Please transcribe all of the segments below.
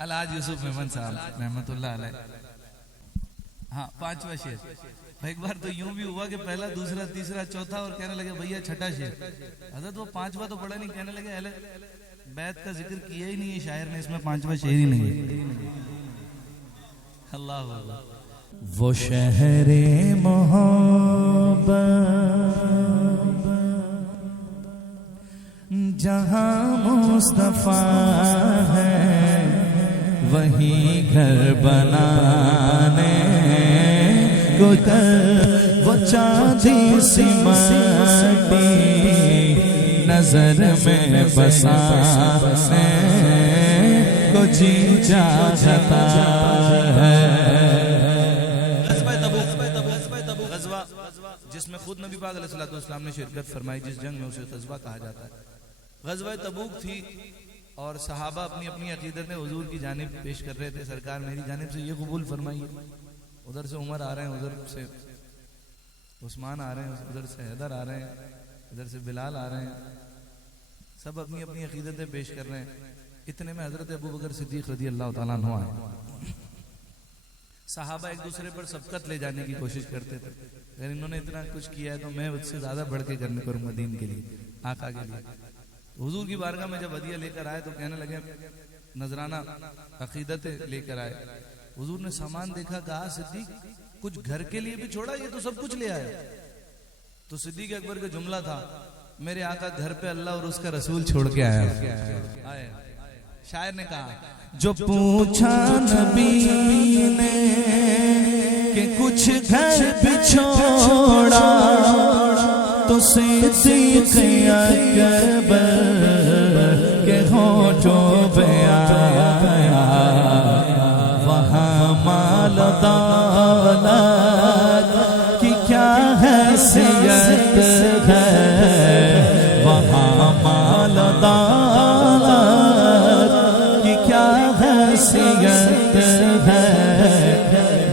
الحاج یوسف میمن صاحب رحمت اللہ علیہ. ہاں 5واں شعر. ایک بار تو یوں بھی ہوا کہ پہلا دوسرا تیسرا چوتھا اور کہنے لگے بھیا چھٹا شعر. حضرت وہ 5واں تو پڑھا نہیں, کہنے لگے اہل بیت کا ذکر کیا ہی نہیں ہے شاعر نے, اس میں 5واں شعر ہی نہیں ہے. اللہ اللہ. وہ شہر محبت جہاں مصطفیٰ ہے, وہیں گھر بنانے کو کر وہ چاندی سی مٹی نظر میں بسانے کو جی چاہتا ہے. غزوہ جس میں خود نبی پاک علیہ السلام نے شرکت فرمائی, جس جنگ میں اسے غزوہ کہا جاتا ہے. غزوہ تبوک تھی اور صحابہ اپنی اپنی عقیدتیں حضور کی جانب پیش کر رہے تھے. سرکار میری جانب سے یہ قبول فرمائیے. ادھر سے عمر آ رہے ہیں, ادھر سے عثمان آ رہے ہیں, ادھر سے حیدر آ رہے ہیں, ادھر سے بلال آ رہے ہیں. سب اپنی اپنی عقیدتیں پیش کر رہے ہیں. اتنے میں حضرت ابو بکر صدیق رضی اللہ تعالیٰ عنہ آئے. صحابہ ایک دوسرے پر سبقت لے جانے کی کوشش کرتے تھے, اگر انہوں نے اتنا کچھ کیا ہے تو میں اس سے زیادہ بڑھ کے کرنے کروں دین کے لیے, آقا کے لیے. حضور کی بارگاہ میں جب ہدیہ لے کر آئے تو کہنے لگے نذرانہ عقیدتیں لے کر آئے. حضور نے سامان دیکھا, کہا صدیق کچھ گھر کے لیے بھی چھوڑا, یہ تو سب کچھ لے آئے. تو صدیق اکبر کا جملہ تھا, میرے آقا گھر پہ اللہ اور اس کا رسول چھوڑ کے آیا. شاعر نے کہا جو پوچھا نبی نے کہ کچھ گھر پہ چھوڑا تو صدیق اکبر کے ہونٹوں پہ آیا, وہاں مال دولت کی کیا حیثیت ہے, وہاں مال دولت کی کیا حیثیت ہے,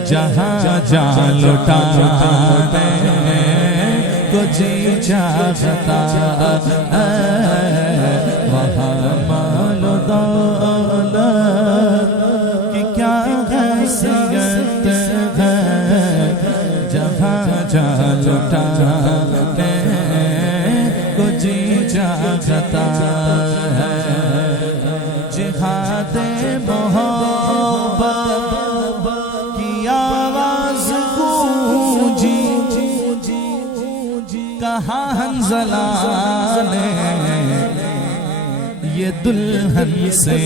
جہاں جان لٹانے کو جی چاہتا ہے, وہاں مال دولت کی کیا حیثیت ہے, جہاں جان لٹانے کو جی چاہتا ہے. جہاد محبت کی آواز گونجی, کہا حنظلہ نے یہ دلہن سے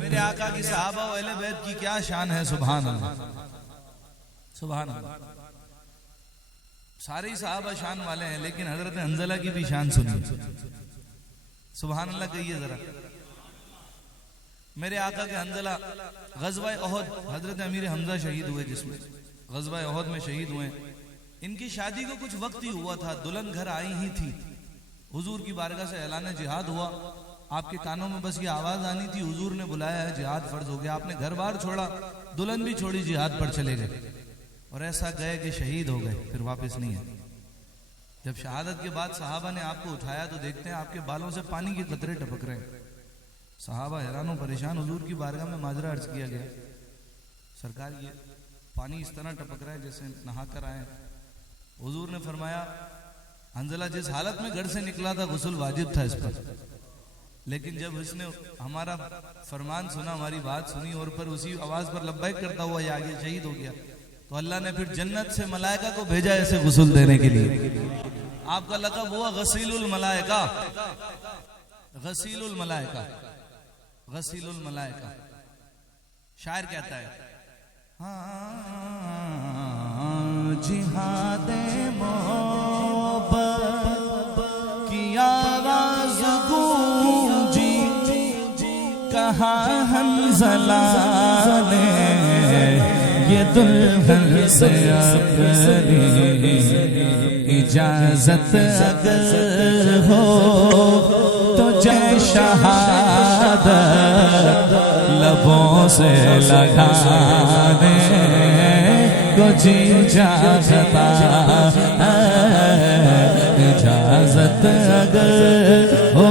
میرے آقا کی صحابہ و اہل بیت کی کیا شان ہے. سبحان اللہ سبحان اللہ. سارے صحابہ شان والے ہیں, لیکن حضرت حنظلہ کی بھی شان سنیے. سبحان اللہ کہیے ذرا. میرے آقا کے حنظلہ غزوہ احد, حضرت امیر حمزہ شہید ہوئے, جس میں غزوہ احد میں شہید ہوئے. ان کی شادی کو کچھ وقت ہی ہوا تھا, دلہن گھر آئی ہی تھی. حضور کی بارگاہ سے اعلان جہاد ہوا, آپ کے کانوں میں بس یہ آواز آنی تھی, حضور نے بلایا ہے, جہاد فرض ہو گیا. آپ نے گھر بار چھوڑا, دلہن بھی چھوڑی, جہاد پر چلے گئے. اور ایسا گئے کہ شہید ہو گئے, پھر واپس نہیں آئے. جب شہادت کے بعد صحابہ نے آپ کو اٹھایا تو دیکھتے ہیں آپ کے بالوں سے پانی کے قطرے ٹپک رہے ہیں. صحابہ حیران و پریشان. حضور کی بارگاہ میں ماجرا عرض کیا گیا, سرکار یہ پانی اس طرح ٹپک رہا ہے جیسے نہا کر آئے. حضور نے فرمایا حنظلہ جس حالت میں گھر سے نکلا تھا غسل واجب تھا اس پر, لیکن جب اس نے ہمارا فرمان سنا, ہماری بات سنی, اور پھر اسی آواز پر لبیک کرتا ہوا یہ آگے شہید ہو گیا, تو اللہ نے پھر جنت سے ملائکہ کو بھیجا اسے غسل دینے کے لیے. آپ کا لقب ہوا غسیل الملائکہ. غسیل الملائکہ, غسیل الملائکہ. شاعر کہتا ہے جہاد محبت کی آواز گونجی, کہا حنظلہ نے یہ دلہن سے اپنی اجازت اگر ہو تو جے شہادت لبوں سے لگانے کو جی چاہتا ہے, اجازت اگر ہو